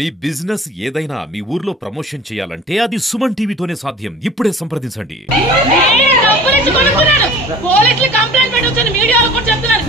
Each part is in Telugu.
మీ బిజినెస్ ఏదైనా మీ ఊర్లో ప్రమోషన్ చేయాలంటే అది సుమన్ టీవీతోనే సాధ్యం. ఇప్పుడే సంప్రదించండి. పోలీసులు కంప్లైంట్ పెట్టొచ్చాను, మీడియాలో కూడా చెప్తున్నారు.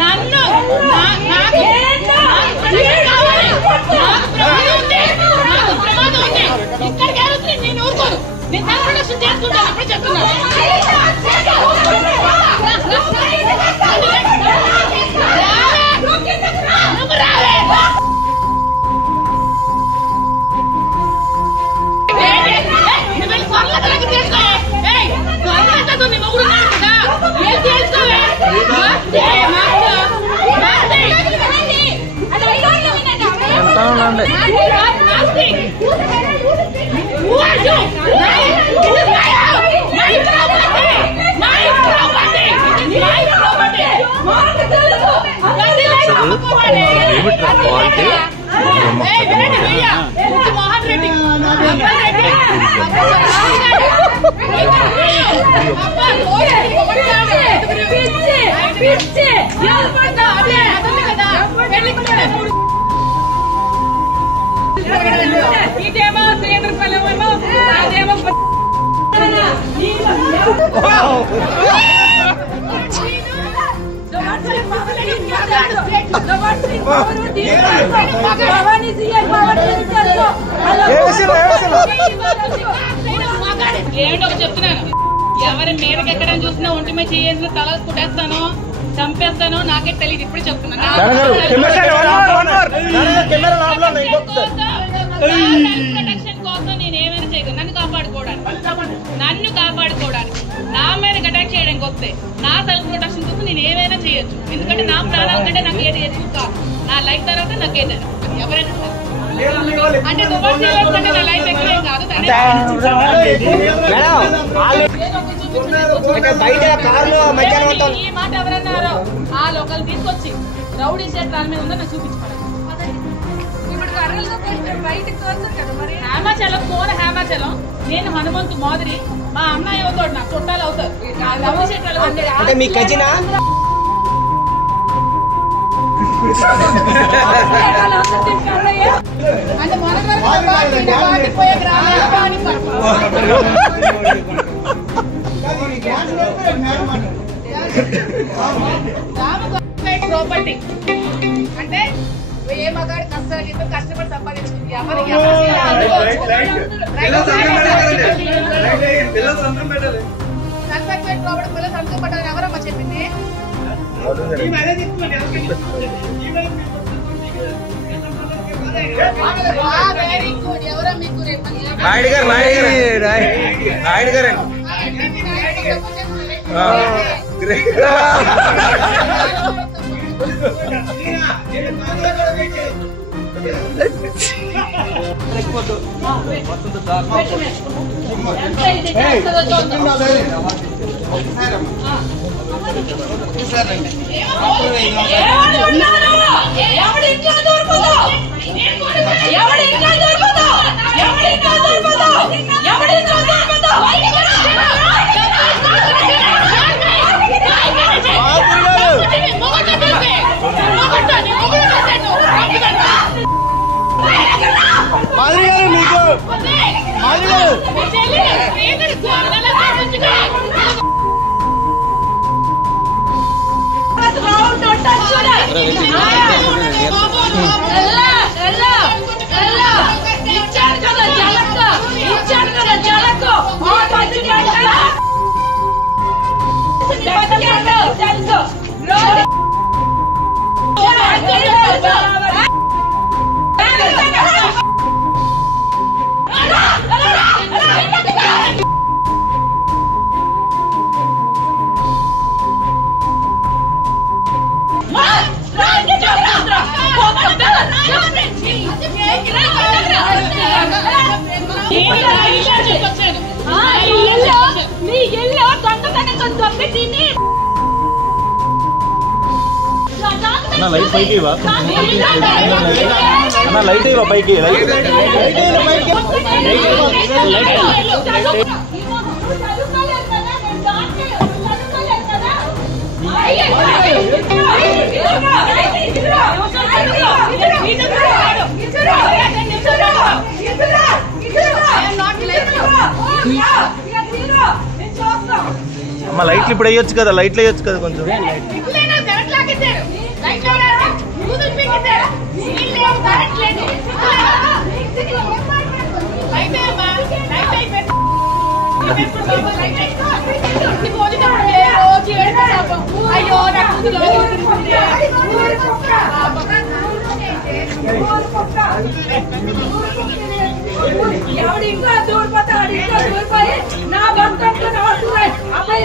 నన్ను ప్రమాదం ఉంది, ఇక్కడికి వెళ్తుంది, నేను ఊరుకోను, నేను ప్రొడక్షన్ చేసుకుంటాను. ఇప్పుడు చెప్తున్నాను. ఇదేమో సేంద్రఫలమేమో అదేమో ఏంటో చెప్తున్నాను. ఎవరి మీదకి ఎక్కడ చూసినా ఒంటి మీద చేసిన తల కుట్టేస్తాను, చంపేస్తాను, నాకే తెలియదు. ఇప్పుడు చెప్తున్నాను. ప్రొటెక్షన్ కోసం నేను ఏమైనా చేయగలను. నన్ను కాపాడుకోవడానికి నా మీద అటాక్ చేయడానికి వస్తే నా సెల్ఫ్ ప్రొటెక్షన్ కోసం నేను ఏమైనా చేయొచ్చు. ఎందుకంటే నా ప్రాణాల కంటే నాకు ఏది ఎక్కువ కాదు. నా లైఫ్ తర్వాత నాకు ఏదైనా ఎవరైనా అంటే కంటే నా లైఫ్ ఎక్కువ కాదు. ఈ మాట ఎవరన్నారో ఆ లోకల్ తీసుకొచ్చి రౌడీ షర్ట్ దాని మీద ఉందో నాకు చూపించుకోవాలి. హేమాచలం కోన హేమాచలం, నేను హనుమంతు మాదిరి, మా అన్నయ్య అవుతాడు, నాకు చుట్టాలు అవుతారు. రౌడీ షర్ట్ అంటే మీ కజినా? అంటే మొదటిపోయే ప్రాపర్టీ అంటే ఏ మగాడి కష్టపడి సంపాదించుకుంది. ఎవరికి సర్టిఫికేట్ ప్రాపర్టీ పిల్లలు సంతకం పెట్టాలని ఎవరమ్మా చెప్పింది? Very good. ఎవరో మీకు నాయుడు గారు లైట్ పైకి లైట్ అయ్యా పైకి అమ్మ లైట్లు ఇప్పుడు వేయొచ్చు కదా, లైట్లు వేయొచ్చు కదా కొంచెం. అయ్యో ఎవడి ఇంకా దూరిపోతాడు, ఇంకా దూరిపోయి నా భర్త అమ్మాయి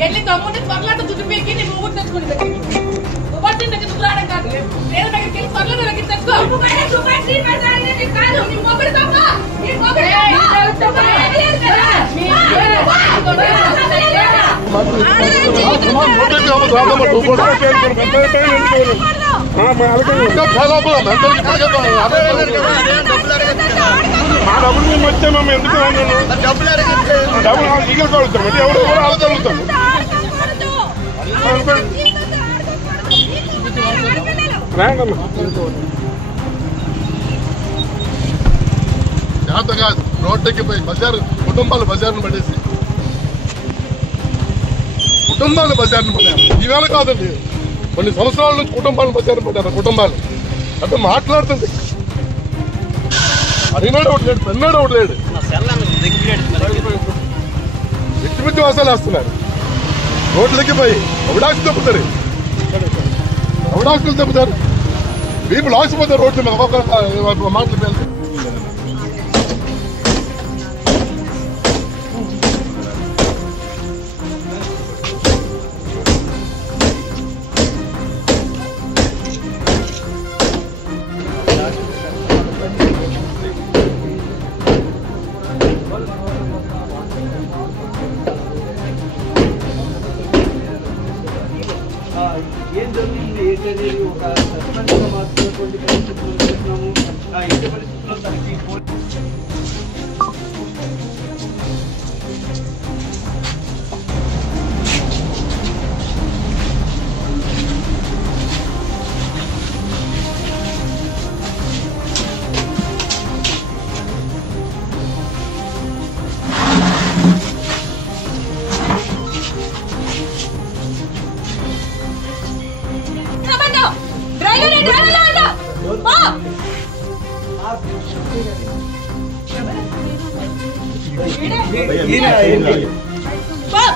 వెళ్ళి తమ్ముడిని త్వరలాట చుట్టు పీకి నీ ఊరు తెచ్చుకుని దగ్గరికి దగ్గర దుబ్బలాడడం కాదు, నేను దగ్గరికి వెళ్ళి త్వరలో దగ్గర తెచ్చుకో. మా డబ్బులు మేము వచ్చే మేము ఎందుకు డబ్బులు ఈగలు కలుగుతాం, ఎవరు కూడా ఆలోచనలుతాం. జాత కాదు, రోడ్డుకి పోయి బజారు కుటుంబాలు బజార్ను పడేసి కుటుంబాలు బజార్ను పడ్డారు. ఈవేళ కాదండి, కొన్ని సంవత్సరాల నుంచి కుటుంబాలు బజార్ను పడ్డారు. కుటుంబాలు అంటే మాట్లాడుతుంది అడినాడు ఒకటి లేడు, పెన్నాడు ఒకటి లేడు, వ్యక్తిమిత్తి వాసాలు వేస్తున్నారు. రోడ్లకి పోయి అవడాకులు తప్పుతారు, అవడాకులు తప్పుతారు, వీపు లాసిపోతారు రోడ్ల మీద ఒక్కొక్క మాటలు పేరు. ఏం జరిగింది ఏంటనేది ఒక సస్పెన్స్లో మాత్రమే పరిస్థితులు చూస్తున్నాము. ఇంటి పరిస్థితుల్లో తనకి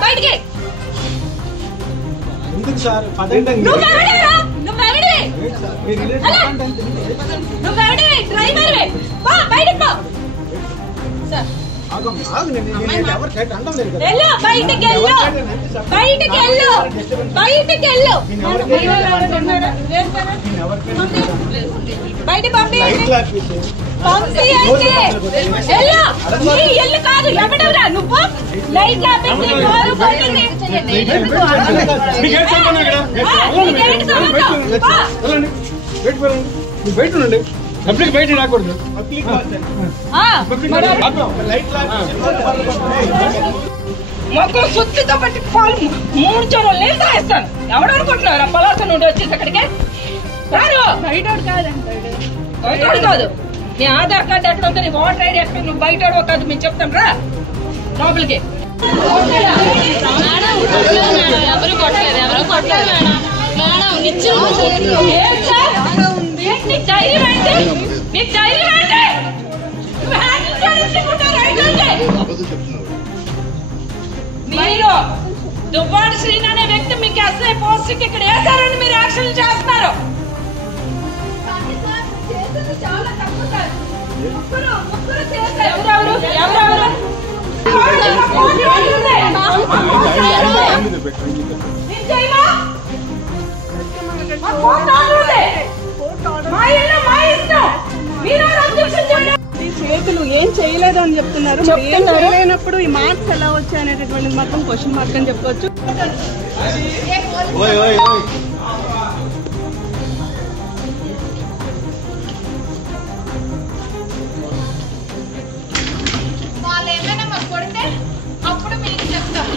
బయటికి ఎందుకు సార్ పదండి బయట ఎల్లు కాదు ఎవడెవరా నువ్వు లైట్ బయట ఉండండి, పబ్లిక్ బయట రాకూడదు. మొక్కలు సుత్తితో పట్టి పాలు 3 చెరువులు నీళ్ళు తాగిస్తాను. ఎవడనుకుంటున్నారు ఆ పలాస నుండి వచ్చేసి అక్కడికి రారు. బయట కాదు, నీ ఆధార్ కార్డు ఎక్కడ ఉందో, నీ ఓటర్ ఐడి ఎక్కడ, నువ్వు బయట కాదు, మేము చెప్తాం రా లోపలికి. ఎవరు కొట్టలేదు, ఎవరు కొట్టలేదు మేడం. నీకు ధైర్యం ఏంటి, నీకు ధైర్యం ఏంటి? మీరు దువ్వాడ శ్రీని అనే వ్యక్తి మీకు ఎస్ఐ పోస్ట్కి ఇక్కడ వేశారని మీరు యాక్షన్ చేస్తున్నారు. ఎవరెవరు చేతులు ఏం చేయలేదు అని చెప్తున్నారు. ఏం చేయలేనప్పుడు ఈ మార్క్స్ ఎలా వచ్చాయి అనేటటువంటి మాత్రం క్వశ్చన్ మార్క్ అని చెప్పొచ్చు. వాళ్ళు ఏమైనా మాకు కొడితే అప్పుడు మీకు చెప్తాం.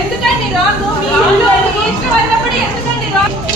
ఎందుకండి రాంగ్ ఇష్టపడినప్పుడు ఎందుకండి రాంగ్?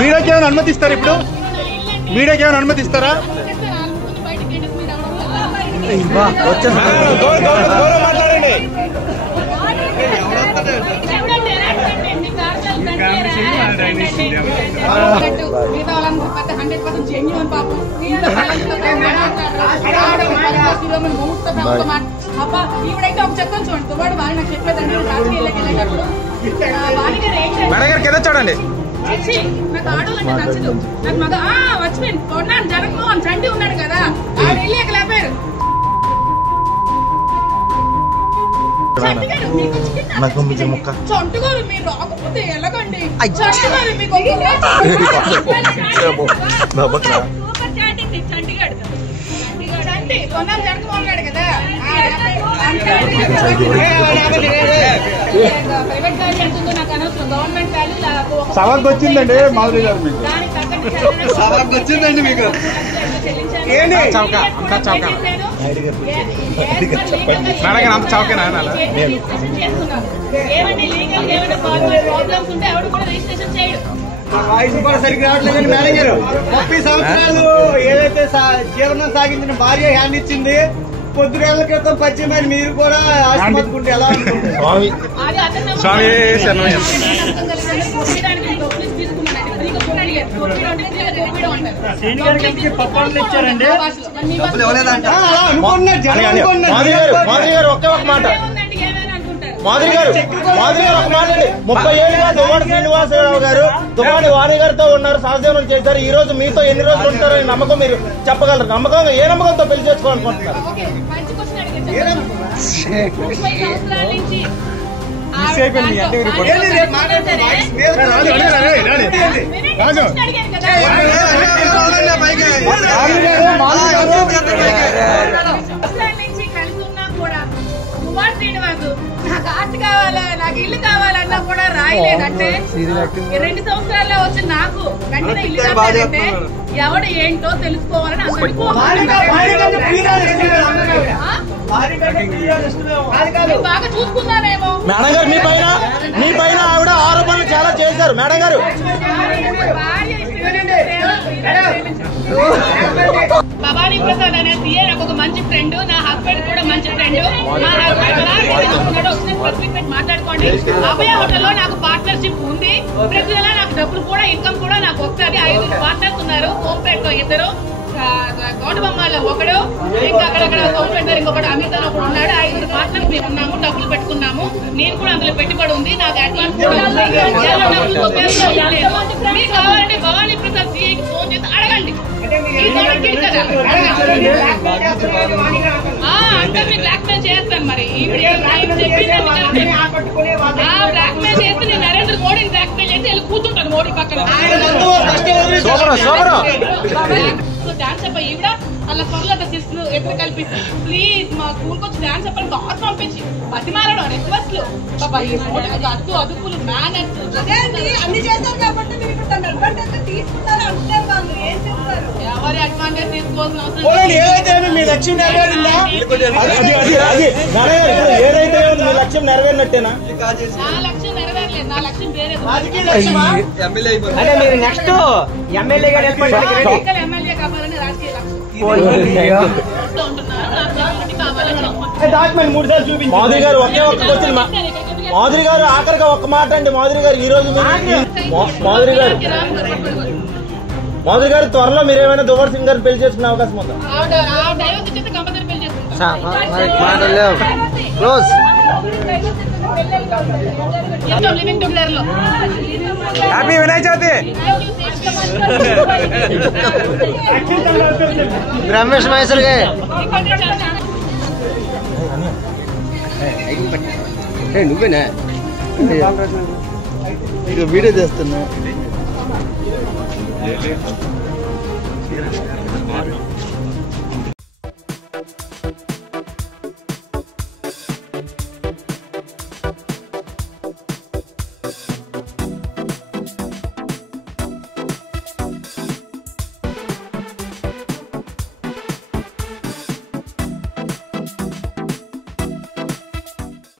మీడియాకి ఏమైనా అనుమతిస్తారు? ఇప్పుడు మీడియాకి ఏమైనా అనుమతిస్తారా? మాట్లాడండి. ఈవిడైతే ఒక చెప్తాను చూడండి, వాడు వాడు నాకు చెప్పలేదండి రాజకీయాల్లోకి వెళ్ళేటప్పుడు మేడం గారు కింద చూడండి. నాకు ఆడోళ్ళంటే నచ్చదు. నాకు మగ వచ్చిపోయింది కొన్నాను. జగన్మోహన్ చండి ఉన్నాడు కదా, ఆవిడ వెళ్ళి లేపారు. చంటుగారు మీరు రాకపోతే ఎలాగండి? చంటుగారు మీకు చంటి కొన్నాను జగన్మోహన్ గారు కదా, ప్రైవేట్ వాల్యూ ఎంతుందో నాకు అనవసరం. గవర్నమెంట్ వాల్యూ సవాల్కి వచ్చిందండి మాధురి గారు. మీకు దానికి తగ్గట్టు సవాల్కి వచ్చిందండి మీకు. అంత చౌకేనా? ఏమండి లీగల్ ఏమైనా ప్రాబ్లమ్స్ ఉంటే ఎవరు కూడా రిజిస్ట్రేషన్ చేయడు. వాయిస్ కూడా సరిగ్గా రావట్లేదండి. మేడం గారు 30 సంవత్సరాలు ఏదైతే జీవనం సాగించిన భార్య హ్యాండ్ ఇచ్చింది, పొద్దుగేళ్ల క్రితం పరిచయమైన మీరు కూడా ఆశపడుకుంటే ఎలా ఉంటుంది? ఇచ్చారండి. ఒకే ఒక మాట మాధురి గారు ఒక మాట అండి. 30 ఏళ్ళుగా దువ్వాడ శ్రీనివాసరావు గారు దువ్వాడ వాణి గారితో ఉన్నారు, సహజీవనం చేశారు. ఈ రోజు మీతో ఎన్ని రోజులు ఉంటారని నమ్మకం మీరు చెప్పగలరు? నమ్మకంగా ఏ నమ్మకంతో పెళ్లి చేసుకోవాలనుకుంటున్నారు? నాకు ఆస్తి కావాలా, నాకు ఇల్లు కావాలన్నా కూడా రాయలేదంటే 2 సంవత్సరాల్లో వచ్చి నాకు వెంటనే ఇల్లు కావాలంటే ఎవడు ఏంటో తెలుసుకోవాలని అందరికీ బాగా చూసుకున్నానేమో. మేడం గారు మీ పైన ఆవిడ ఆరోపణలు చాలా చేశారు. మేడం గారు భార్య భవానీ ప్రసాద్ అనే సీఏ నాకు ఒక మంచి ఫ్రెండ్, నా హస్బెండ్ కూడా మంచి ఫ్రెండ్. మా హస్బెండ్ మాట్లాడుకోండి. అభయ హోటల్లో నాకు పార్ట్నర్షిప్ ఉంది. ప్రతి నెల నాకు డబ్బులు కూడా ఇన్కమ్ కూడా నాకు వస్తుంది. 5 పార్ట్నర్స్ ఉన్నారు. హోంపేట్ లో 2, గౌడబొమ్మలో 1, ఇంకా అక్కడక్కడ సోమపేట ఇంకొకటి అమిత్ అని ఒకడు ఉన్నాడు. 5 పార్ట్నర్స్ మేము ఉన్నాము. డబ్బులు పెట్టుకున్నాము. నేను కూడా అందులో పెట్టుబడి ఉంది. నాకు అడ్వాన్స్ కూడా ఉంది. మీకు కావాలంటే భవానీ ప్రసాద్ సీఐకి ఫోన్ చేసి అడగండి. అందరినీ బ్లాక్ మెయిల్ చేస్తాను. మరి బ్లాక్ మెయిల్ చేస్తే నేను నరేంద్ర మోడీని బ్లాక్ మెయిల్ చేసి వెళ్ళి కూర్చుంటాను మోడీ పక్కన. డాన్స్ అబ్బాయి ఈవిడ అలా పనులు చేస్తూ ఎక్కడ కల్పిస్తుంది. ప్లీజ్ మా స్కూల్కి వచ్చి డాన్స్ అబ్బాయి కార్ పంపించి బతిమారడం రిక్వెస్ట్ లు అద్దు అదుపులు మేనర్స్ అన్ని చేస్తారు కాబట్టి తీసుకుంటారు అంటారు. వాళ్ళు ఏం చెప్తారు? ఎవరి అడ్వాంటేజ్ తీసుకోవాల్సిన అవసరం ఏదైతే మీ లక్ష్యం నెరవేరిందా? ఏదైతే మీ లక్ష్యం నెరవేరినట్టేనా? నా లక్ష్యం నెరవేరలేదు. నా లక్ష్యం వేరే. అంటే మీరు నెక్స్ట్ ఎమ్మెల్యే గారు ఎమ్మెల్యే కావాలని రాజకీయ లక్ష్యం ఉంటున్నారు. డాక్యుమెంట్ 3 సార్లు చూపించి మాధురి గారు ఒకే ఒక్క క్వశ్చన్. మాధురి గారు ఆఖరిగా ఒక్క మాట అండి. మాధురి గారు ఈ రోజు మాధురి గారు త్వరలో మీరు ఏమైనా దువ్వాడ సింగ్ గారిని పెళ్లి చేసుకునే అవకాశం ఉందా? హ్యాపీ వినాయక చవితి. రమేష్ మహేశ్వర్ గారు నువ్వేనా ఇక వీడియో చేస్తున్నా.